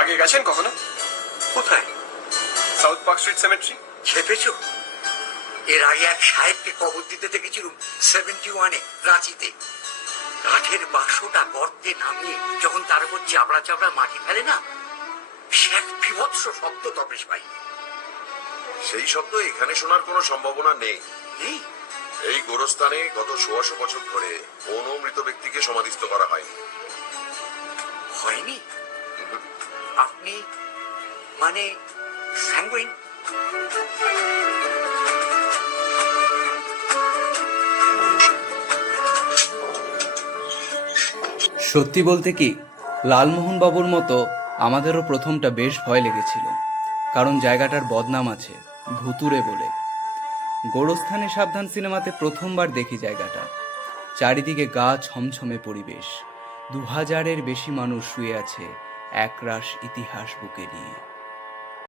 আগে গেছেন কখনো? কোথায়? South Park Street Cemetery. খেপেছ? এর আগে এক সাহেবকে কবর দিতে দেখেছিলাম 71-এ রাঁচিতে। কাঠের বাক্সটা গর্তে নামিয়ে যখন তার উপর চাবড়া চাবড়া মাটি ফেলে না, সে এক বিভৎস শব্দ তপেশ ভাই। সেই শব্দ এখানে শোনার কোনো সম্ভাবনা নেই। নেই? এই গোরস্থানে গত ১৬০০ বছর ধরে কোনো মৃত ব্যক্তিকে সমাধিস্থ করা হয়নি। হয়নি? আপনি মানে স্যাঙ্গুইন? সত্যি বলতে কি, লালমোহন বাবুর মতো আমাদেরও প্রথমটা বেশ ভয় লেগেছিল, কারণ জায়গাটার বদনাম আছে ভুতুরে বলে। গোরস্থানে সাবধান সিনেমাতে প্রথমবার দেখি জায়গাটা। চারিদিকে গা ছমছমে পরিবেশ, ২০০০-এর বেশি মানুষ শুয়ে আছে একরাশ ইতিহাস বুকে নিয়ে।